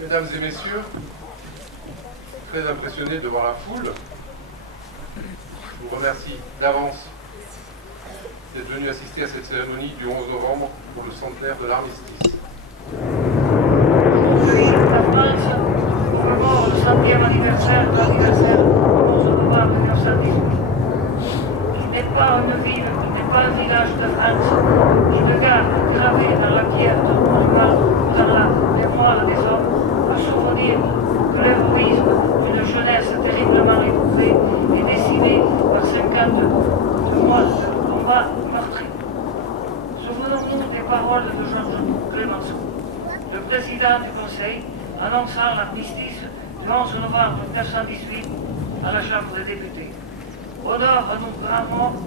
Mesdames et messieurs, très impressionné de voir la foule. Je vous remercie d'avance d'être venu assister à cette cérémonie du 11 novembre pour le centenaire de l'armistice. Aujourd'hui, la France commémore le 100e anniversaire de l'anniversaire du 11 novembre 1918. Il n'est pas une ville, il n'est pas un village de France qui ne garde gravé dans la pierre de monument ou dans la mémoire des hommes le souvenir de l'héroïsme d'une jeunesse terriblement éprouvée et décimée par 50 mois de combat meurtri. Souvenons-nous des paroles de Georges Clemenceau, le président du Conseil, annonçant l'armistice du 11 novembre 1918 à la Chambre des députés. Honneur à nos grands morts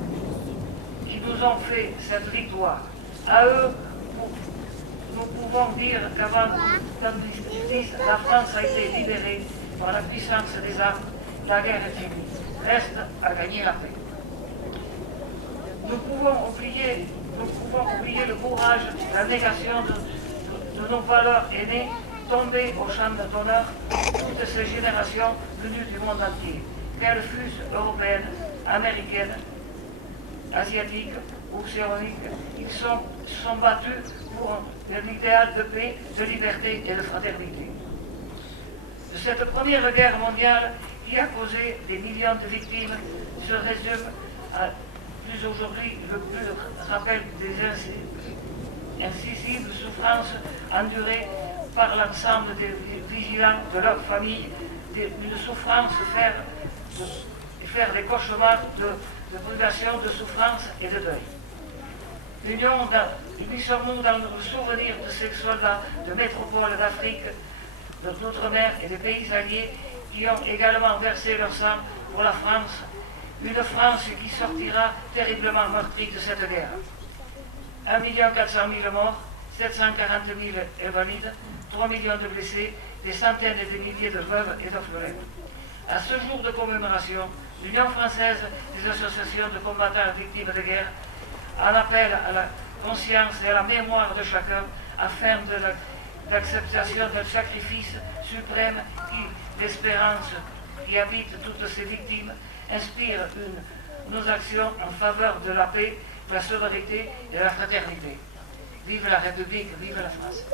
qui nous ont fait cette victoire. À eux, nous pouvons dire qu'avant l'armistice, la France a été libérée par la puissance des armes. La guerre est finie. Reste à gagner la paix. Nous pouvons oublier le courage, la négation de nos valeurs aînées tombées au champ d'honneur toutes ces générations venues du monde entier, qu'elles fussent européennes, américaines, asiatiques ou océaniques. Ils se sont battus pour un idéal de paix, de liberté et de fraternité. De cette première guerre mondiale qui a causé des millions de victimes se résume à plus aujourd'hui le pur rappel des incisibles souffrances endurées par l'ensemble des vigilants, de leurs familles, d'une souffrance faire des cauchemars de privation, de souffrance et de deuil. Unissons-nous dans le souvenir de ces soldats de métropoles d'Afrique, de l'outre-mer et des pays alliés qui ont également versé leur sang pour la France, une France qui sortira terriblement meurtrie de cette guerre. 1 400 000 morts, 740 000 invalides, 3 millions de blessés, des centaines et des milliers de veuves et d'orphelins. À ce jour de commémoration, l'Union française des associations de combattants victimes de guerre en appelle à la conscience et à la mémoire de chacun afin de l'acceptation d'un sacrifice suprême qui, l'espérance qui habite toutes ces victimes, inspire nos actions en faveur de la paix, de la solidarité et de la fraternité. Vive la République, vive la France.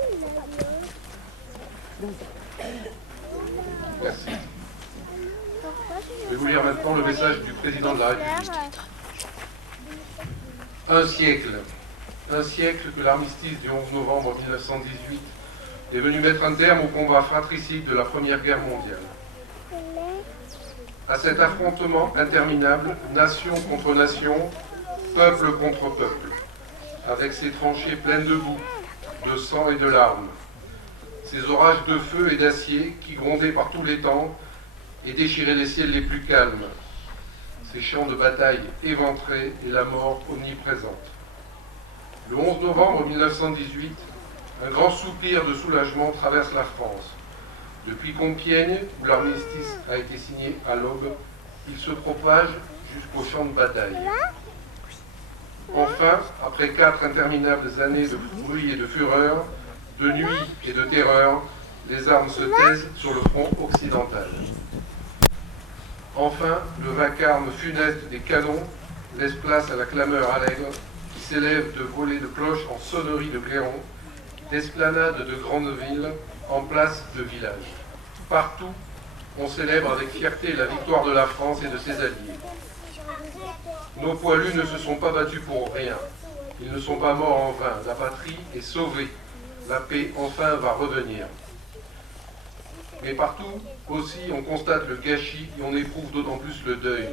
Merci. Je vais vous lire maintenant le message du président de la République. Un siècle que l'armistice du 11 novembre 1918 est venu mettre un terme au combat fratricide de la Première Guerre mondiale. À cet affrontement interminable, nation contre nation, peuple contre peuple, avec ses tranchées pleines de boue, de sang et de larmes, ces orages de feu et d'acier qui grondaient par tous les temps et déchiraient les ciels les plus calmes, ces champs de bataille éventrés et la mort omniprésente. Le 11 novembre 1918, un grand soupir de soulagement traverse la France. Depuis Compiègne, où l'armistice a été signé à l'aube, il se propage jusqu'au champ de bataille. Enfin, après 4 interminables années de bruit et de fureur, de nuit et de terreur, les armes se taisent sur le front occidental. Enfin, le vacarme funeste des canons laisse place à la clameur allègre qui s'élève de volées de cloches en sonnerie de clairons, d'esplanades de grandes villes en places de villages. Partout, on célèbre avec fierté la victoire de la France et de ses alliés. Nos poilus ne se sont pas battus pour rien. Ils ne sont pas morts en vain. La patrie est sauvée. La paix, enfin, va revenir. Mais partout aussi, on constate le gâchis et on éprouve d'autant plus le deuil.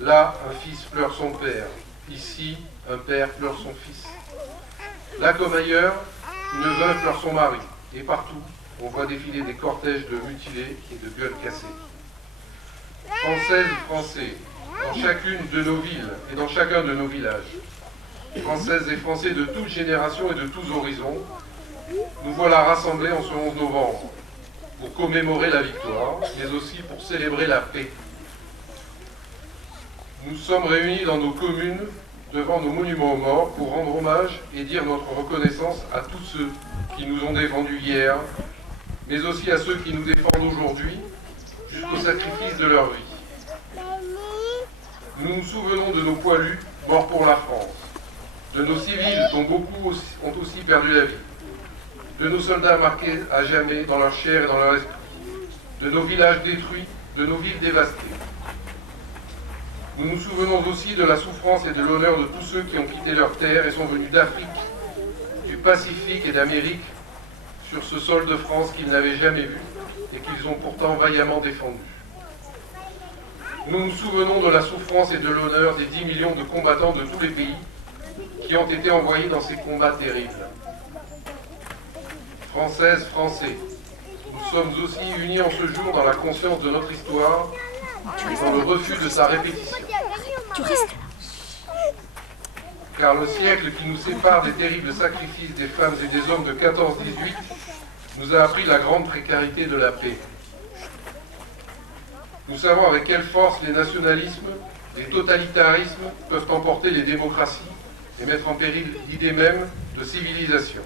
Là, un fils pleure son père. Ici, un père pleure son fils. Là comme ailleurs, une veuve pleure son mari. Et partout, on voit défiler des cortèges de mutilés et de gueules cassées. Françaises, Français, dans chacune de nos villes et dans chacun de nos villages, Françaises et Français de toutes générations et de tous horizons, nous voilà rassemblés en ce 11 novembre pour commémorer la victoire, mais aussi pour célébrer la paix. Nous sommes réunis dans nos communes, devant nos monuments aux morts, pour rendre hommage et dire notre reconnaissance à tous ceux qui nous ont défendus hier, mais aussi à ceux qui nous défendent aujourd'hui, jusqu'au sacrifice de leur vie. Nous nous souvenons de nos poilus morts pour la France, de nos civils dont beaucoup ont aussi perdu la vie, de nos soldats marqués à jamais dans leur chair et dans leur esprit, de nos villages détruits, de nos villes dévastées. Nous nous souvenons aussi de la souffrance et de l'honneur de tous ceux qui ont quitté leur terre et sont venus d'Afrique, du Pacifique et d'Amérique sur ce sol de France qu'ils n'avaient jamais vu et qu'ils ont pourtant vaillamment défendu. Nous nous souvenons de la souffrance et de l'honneur des 10 millions de combattants de tous les pays qui ont été envoyés dans ces combats terribles. Françaises, Français, nous sommes aussi unis en ce jour dans la conscience de notre histoire et dans le refus de sa répétition. Car le siècle qui nous sépare des terribles sacrifices des femmes et des hommes de 14-18 nous a appris la grande précarité de la paix. Nous savons avec quelle force les nationalismes, les totalitarismes peuvent emporter les démocraties et mettre en péril l'idée même de civilisation.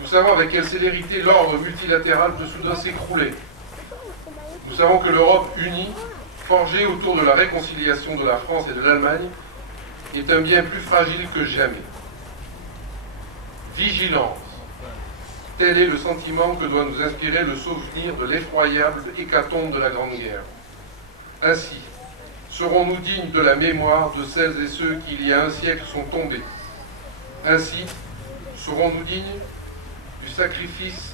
Nous savons avec quelle célérité l'ordre multilatéral peut soudain s'écrouler. Nous savons que l'Europe unie, forgée autour de la réconciliation de la France et de l'Allemagne, est un bien plus fragile que jamais. Vigilance. Tel est le sentiment que doit nous inspirer le souvenir de l'effroyable hécatombe de la Grande Guerre. Ainsi, serons-nous dignes de la mémoire de celles et ceux qui, il y a un siècle, sont tombés. Ainsi, serons-nous dignes du sacrifice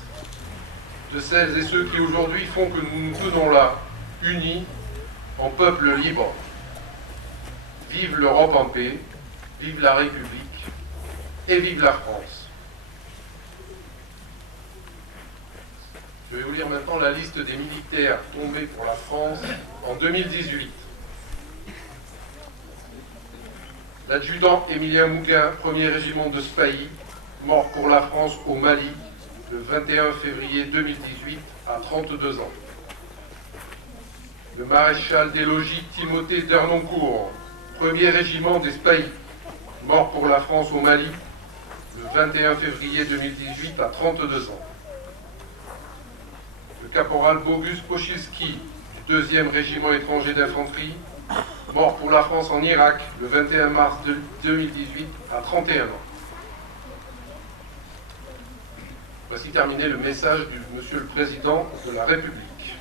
de celles et ceux qui aujourd'hui font que nous nous tenons là, unis, en peuple libre. Vive l'Europe en paix, vive la République et vive la France. Je vais vous lire maintenant la liste des militaires tombés pour la France en 2018. L'adjudant Émilien Mouguin, 1er régiment de Spahi, mort pour la France au Mali, le 21 février 2018 à 32 ans. Le maréchal des logis Timothée Dernoncourt, 1er régiment des Spahis, mort pour la France au Mali, le 21 février 2018 à 32 ans. Le caporal Bogus Pochilski, du 2e régiment étranger d'infanterie, mort pour la France en Irak, le 21 mars 2018 à 31 ans. Voici terminé le message du Monsieur le Président de la République.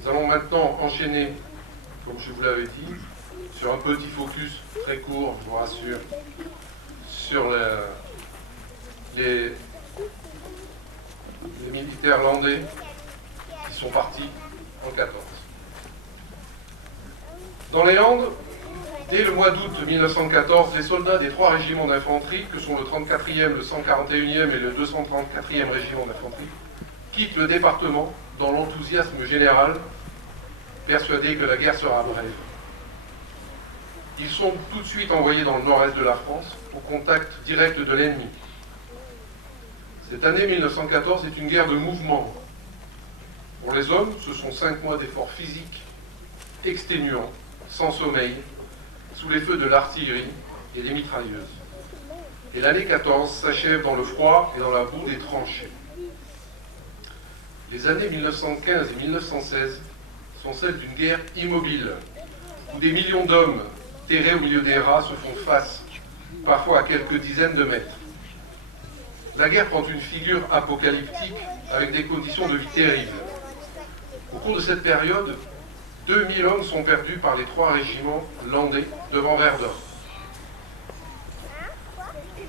Nous allons maintenant enchaîner, comme je vous l'avais dit, sur un petit focus très court, je vous rassure, sur les militaires landais qui sont partis en 14. Dans les Landes, dès le mois d'août 1914, les soldats des 3 régiments d'infanterie, que sont le 34e, le 141e et le 234e régiment d'infanterie, quittent le département dans l'enthousiasme général, persuadés que la guerre sera brève. Ils sont tout de suite envoyés dans le nord-est de la France, au contact direct de l'ennemi. Cette année 1914 est une guerre de mouvement. Pour les hommes, ce sont 5 mois d'efforts physiques, exténuants, sans sommeil, sous les feux de l'artillerie et des mitrailleuses. Et l'année 14 s'achève dans le froid et dans la boue des tranchées. Les années 1915 et 1916 sont celles d'une guerre immobile, où des millions d'hommes terrés au milieu des rats se font face, parfois à quelques dizaines de mètres. La guerre prend une figure apocalyptique avec des conditions de vie terribles. Au cours de cette période, 2000 hommes sont perdus par les 3 régiments landais devant Verdun.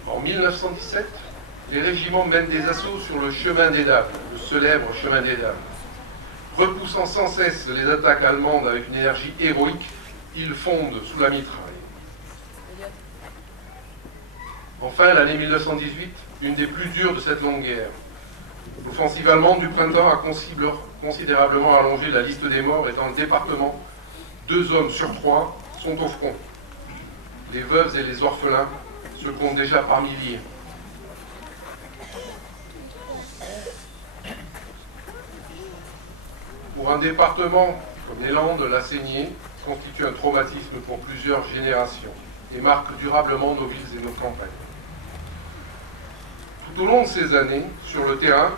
En 1917, les régiments mènent des assauts sur le chemin des Dames, le célèbre chemin des Dames. Repoussant sans cesse les attaques allemandes avec une énergie héroïque, ils fondent sous la mitraille. Enfin, l'année 1918, une des plus dures de cette longue guerre. L'offensive allemande du printemps a considérablement allongé la liste des morts et dans le département, 2 hommes sur 3 sont au front. Les veuves et les orphelins se comptent déjà par milliers. Pour un département comme les Landes, la saignée constitue un traumatisme pour plusieurs générations et marque durablement nos villes et nos campagnes. Tout au long de ces années, sur le terrain,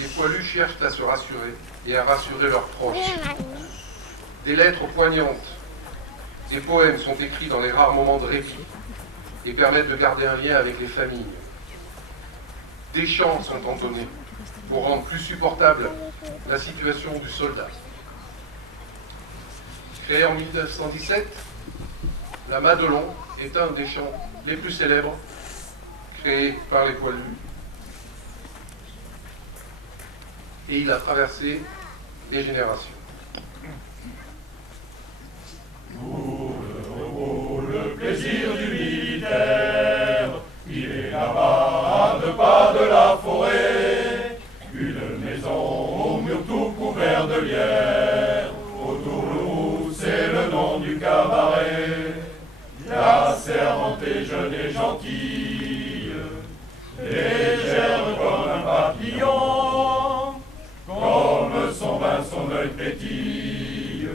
les poilus cherchent à se rassurer et à rassurer leurs proches. Des lettres poignantes, des poèmes sont écrits dans les rares moments de répit et permettent de garder un lien avec les familles. Des chants sont entonnés pour rendre plus supportable la situation du soldat. Créée en 1917, la Madelon est un des chants les plus célèbres créés par les poilus. Et il a traversé des générations. Pour le plaisir du militaire, il est là-bas à 2 pas de la forêt, une maison au mur tout couvert de lierre, autour de nous c'est le nom du cabaret. La servante est jeune et gentille, légère comme un papillon, comme son vin, son œil pétille.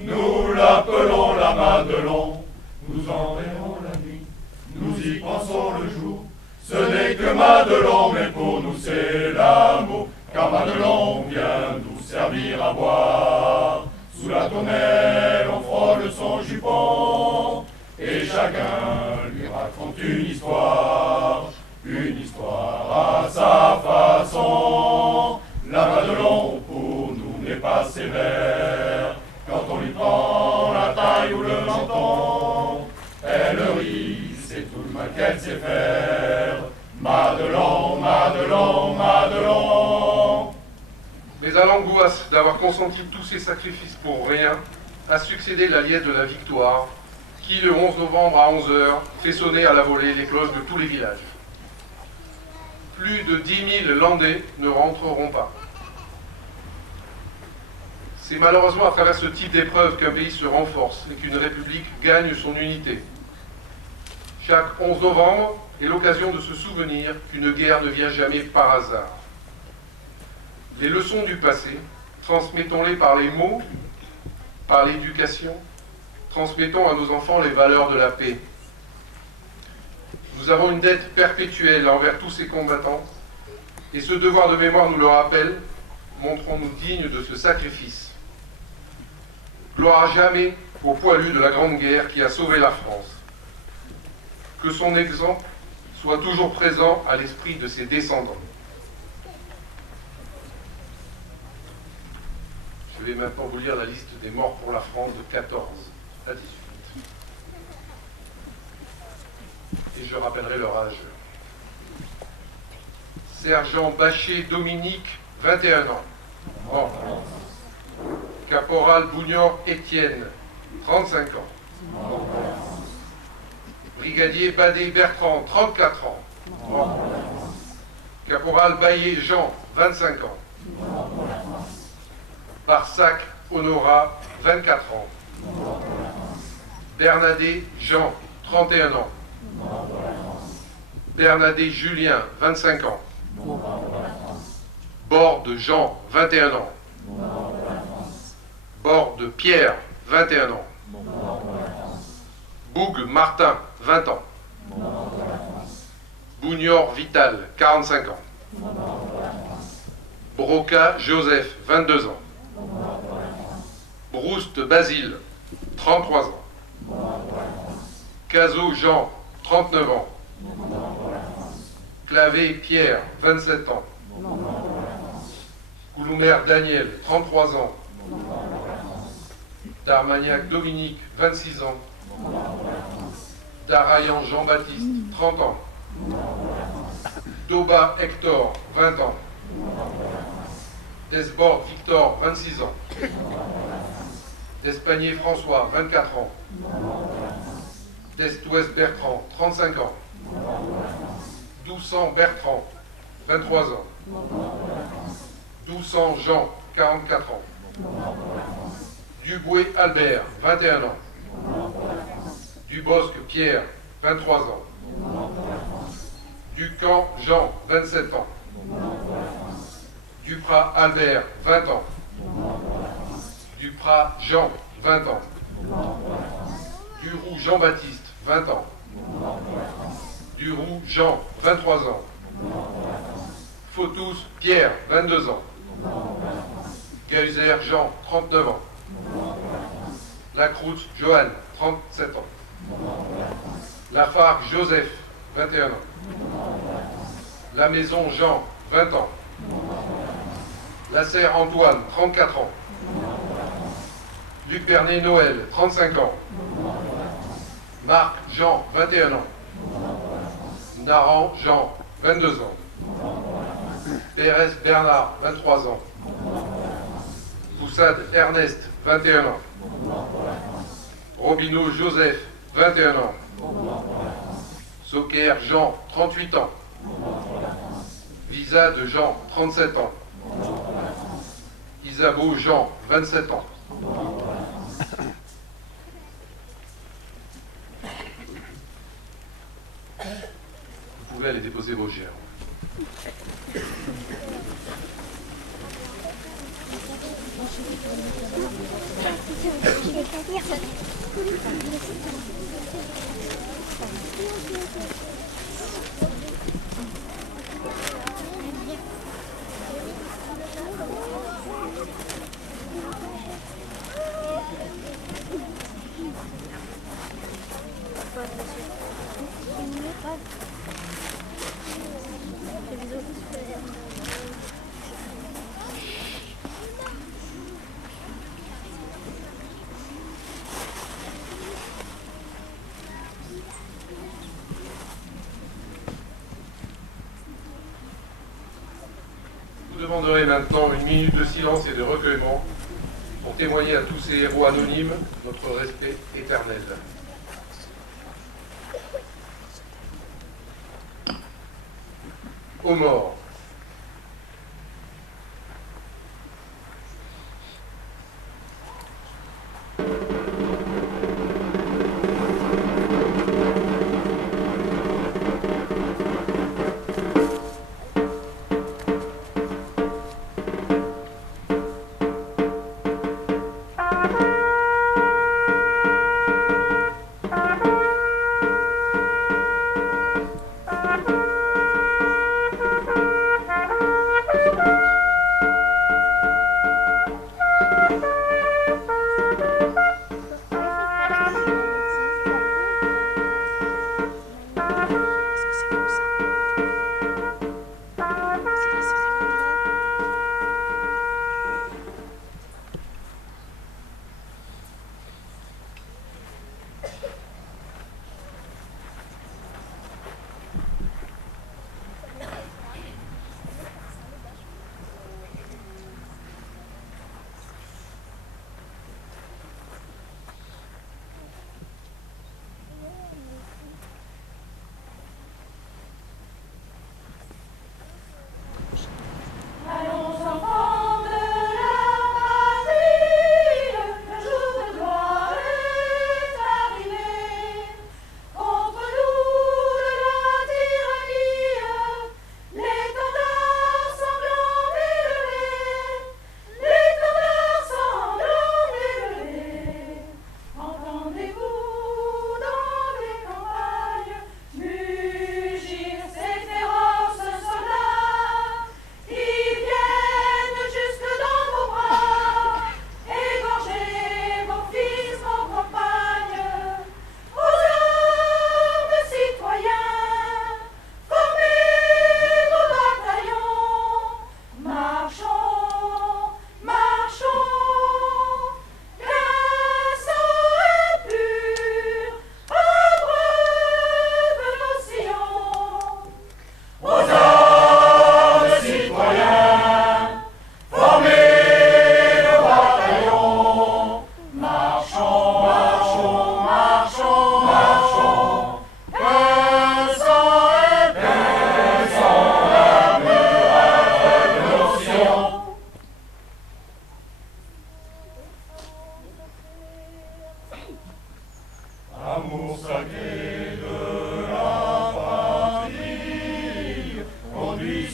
Nous l'appelons la Madelon, nous en rêvons la nuit, nous y pensons le jour. Ce n'est que Madelon, mais pour nous c'est l'amour, car Madelon vient nous servir à boire. Sous la tonnelle, on frôle son jupon, et chacun lui raconte une histoire à sa façon. La Madelon pour nous n'est pas sévère, quand on lui prend la taille ou le menton, elle rit, c'est tout le mal qu'elle sait faire. Madelon, Madelon, Madelon. Mais à l'angoisse d'avoir consenti tous ces sacrifices pour rien, a succédé la liesse de la victoire, qui le 11 novembre à 11h fait sonner à la volée les cloches de tous les villages. Plus de 10 000 Landais ne rentreront pas. C'est malheureusement à travers ce type d'épreuve qu'un pays se renforce et qu'une république gagne son unité. Chaque 11 novembre est l'occasion de se souvenir qu'une guerre ne vient jamais par hasard. Les leçons du passé, transmettons-les par les mots, par l'éducation, transmettons à nos enfants les valeurs de la paix. Nous avons une dette perpétuelle envers tous ces combattants, et ce devoir de mémoire nous le rappelle. Montrons-nous dignes de ce sacrifice. Gloire à jamais au poilu de la Grande Guerre qui a sauvé la France. Que son exemple soit toujours présent à l'esprit de ses descendants. Je vais maintenant vous lire la liste des morts pour la France de 14 à 18. Et je rappellerai leur âge. Sergent Bachet Dominique, 21 ans, mort. Caporal Bougnor Étienne, 35 ans, mort. Brigadier Badé Bertrand, 34 ans, mort. Caporal Baillet Jean, 25 ans, mort. Barsac Honora, 24 ans, mort. Bernadet Jean, 31 ans, mort. Bernadet Julien, 25 ans, Borde Jean, 21 ans, Borde Pierre, 21 ans, Boug Martin, 20 ans, Bougnor Vital, 45 ans, Broca Joseph, 22 ans, Brouste Basile, 33 ans, Cazot Jean, 39 ans, Clavé Pierre, 27 ans, Couloumer Daniel, 33 ans, Darmagnac Dominique, 26 ans, Darayan Jean-Baptiste, 30 ans, Dauba Hector, 20 ans. Desbordes Victor, 26 ans. Despagné François, 24 ans. Destouest Bertrand, 35 ans. Doucent Bertrand, 23 ans. Doucent Jean, 44 ans. Duboué Albert, 21 ans. Dubosc Pierre, 23 ans. Ducamp Jean, 27 ans. Duprat Albert, 20 ans. Duprat Jean, 20 ans. Duroux Jean-Baptiste, 20 ans. Duroux Jean, 23 ans. Fautous Pierre, 22 ans. Gayser Jean, 39 ans. Lacroute Johan, 37 ans. Lafargue Joseph, 21 ans. La Maison Jean, 20 ans. Lasserre Antoine, 34 ans. Luc Bernet Noël, 35 ans. Marc Jean, 21 ans. Naran Jean, 22 ans. Pérez Bernard, 23 ans. Poussade Ernest, 21 ans. Robineau Joseph, 21 ans. Sauquer Jean, 38 ans. Visade Jean, 37 ans. Isabeau Jean, 27 ans. Vous pouvez aller déposer vos germes. Vous demanderez maintenant une minute de silence et de recueillement pour témoigner à tous ces héros anonymes notre respect éternel. Aux morts.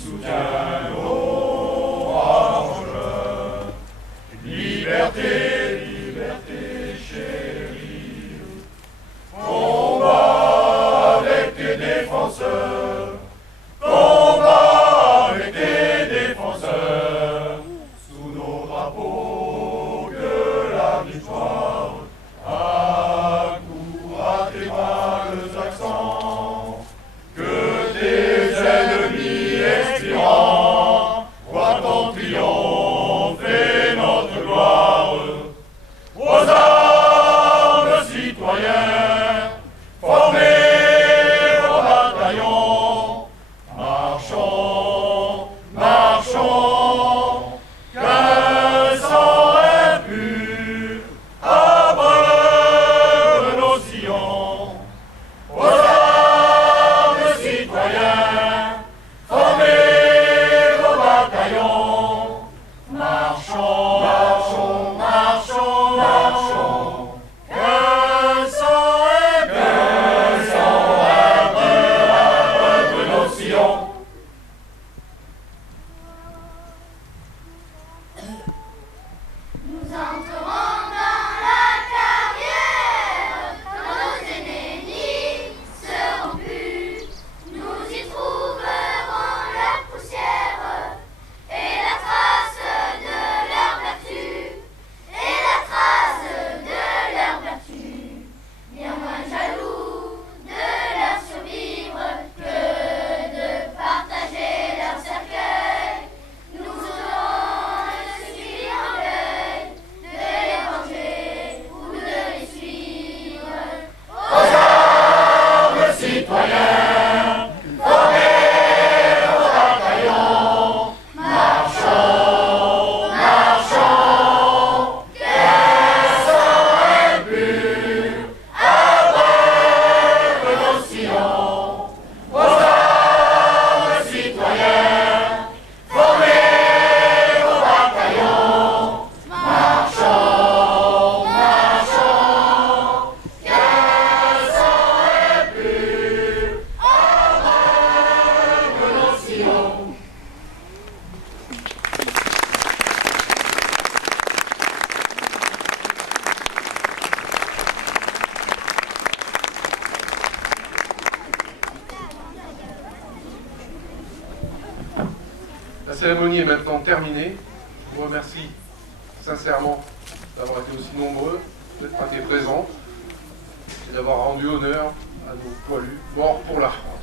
soutiendront arrangeurs. Liberté, liberté chérie, combat avec tes défenseurs, combat avec tes défenseurs, sous nos drapeaux que la victoire accourt à tes mâles accents, que tes ennemis expirants voient ton triomphe et notre gloire. Aux armes citoyens, formés au bataillon, marchons, marchons, qu'un sang impur abreuve nos sillons. Aux armes citoyens, formés au bataillon, marchons, marchons, marchons, marchons, qu'un sang abreuve nos sillons. Nous entrerons dans la carrière, quand nos ennemis seront plus. Nous y trouverons leur poussière et la trace de leur vertu, et la trace de leur vertu. Bien moins jaloux de leur survivre que de partager leur cercueil. Nous aurons le suivre en l'œil, de les venger ou de les suivre. Aux armes citoyens, formés au bataillon, marchons, marchons, qu'un sang impur abreuve nos sillons. Aux armes citoyens, formés au bataillon, marchons, marchons, qu'un sang impur abreuve nos sillons. La cérémonie est maintenant terminée. Je vous remercie sincèrement d'avoir été aussi nombreux, d'être été présents et d'avoir rendu honneur à nos poilus morts pour la France.